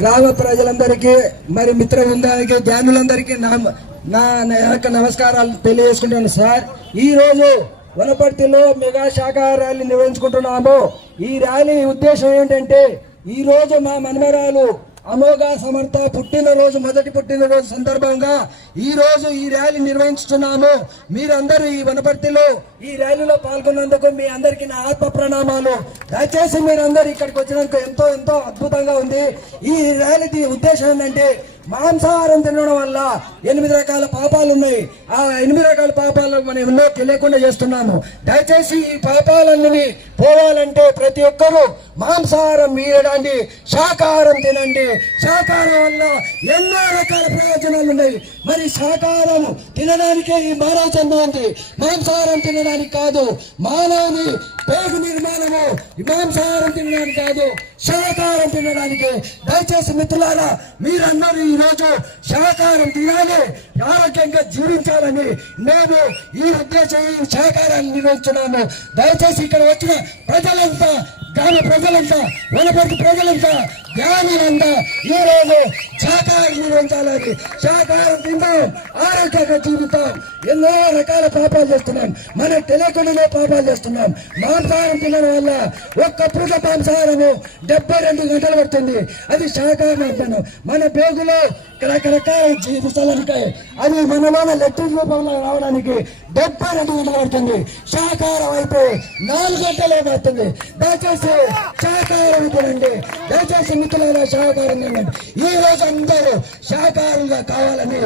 గ్రామ ప్రజలందరికీ మరి మిత్ర బృందానికి జ్ఞానులందరికీ నా నా యొక్క నమస్కారాలు తెలియజేసుకుంటాను సార్. ఈరోజు వనపర్తిలో మెగా శాఖా ర్యాలీ నిర్వహించుకుంటున్నాము. ఈ ర్యాలీ ఉద్దేశం ఏంటంటే ఈరోజు మా మనమరాలు అమోఘ సమర్థ పుట్టినరోజు మొదటి పుట్టినరోజు సందర్భంగా ఈ రోజు ఈ ర్యాలీ నిర్వహించుతున్నాము మీరందరూ ఈ వనపర్తిలో ఈ ర్యాలీలో పాల్గొన్నందుకు మీ అందరికీ నా ఆత్మ ప్రణామాలు. దయచేసి మీరందరూ ఇక్కడికి వచ్చినందుకు ఎంతో ఎంతో అద్భుతంగా ఉంది. ఈ ర్యాలీ ఉద్దేశం ఏంటంటే మాంసాహారం తినడం వల్ల ఎనిమిది రకాల పాపాలు ఉన్నాయి. ఆ ఎనిమిది రకాల పాపాలు మనం ఎన్నో తెలియకుండా చేస్తున్నాము. దయచేసి ఈ పాపాలన్నీ పోవాలంటే ప్రతి ఒక్కరూ మాంసాహారం మీయడాన్ని శాకాహారం తినండి. శాకాహారం వల్ల ఎన్నో రకాల ప్రయోజనాలు ఉన్నాయి. మరి సహకారం తినడానికే ఈ మానవ జన్మ ఉంది. మాంసాహారం తినడానికి కాదు మానవుని పేగు నిర్మాణము మాంసాహారం తినడానికి కాదు శాకాహారం తినడానికి. దయచేసి మిత్రులారా మీరందరూ ఈ రోజు తినాలి ఆరోగ్యంగా జీవించాలని మేము ఈ ఉద్దేశం ఈ శాకాహారాన్ని నిర్వహించున్నాము దయచేసి ఇక్కడ వచ్చిన ప్రజలంతా గ్రామ ప్రజలంతా వనపర్తి ప్రజలంతా ధ్యానమంతా ఈ రోజు శాకాహారం నిర్వహించాలని శాకాహారం తిందాం ఆరోగ్యంగా జీవితాం. ఎన్నో రకాల పాపాలు చేస్తున్నాం. మన తెలియకుండానే పాపాలు చేస్తున్నాం. మాంసాహారం తినడం వల్ల ఒక్క పూట మాంసాహారము డెబ్బై రెండు గంటలు పడుతుంది. అది శాకాహారం అంటాను. మన బేగులో రకరకాల జీవితాలు ఉంటాయి. అది మనలోన లెట్రిన్ రూపంలో రావడానికి డెబ్బై రెండు గంటలు పడుతుంది. శాకాహారం అయితే నాలుగు గంటలే పడుతుంది. దయచేసి శాకాహారం తినండి. దయచేసి మిత్రులారా సహకారం ఈ రోజు అందరూ సహకారంగా కావాలని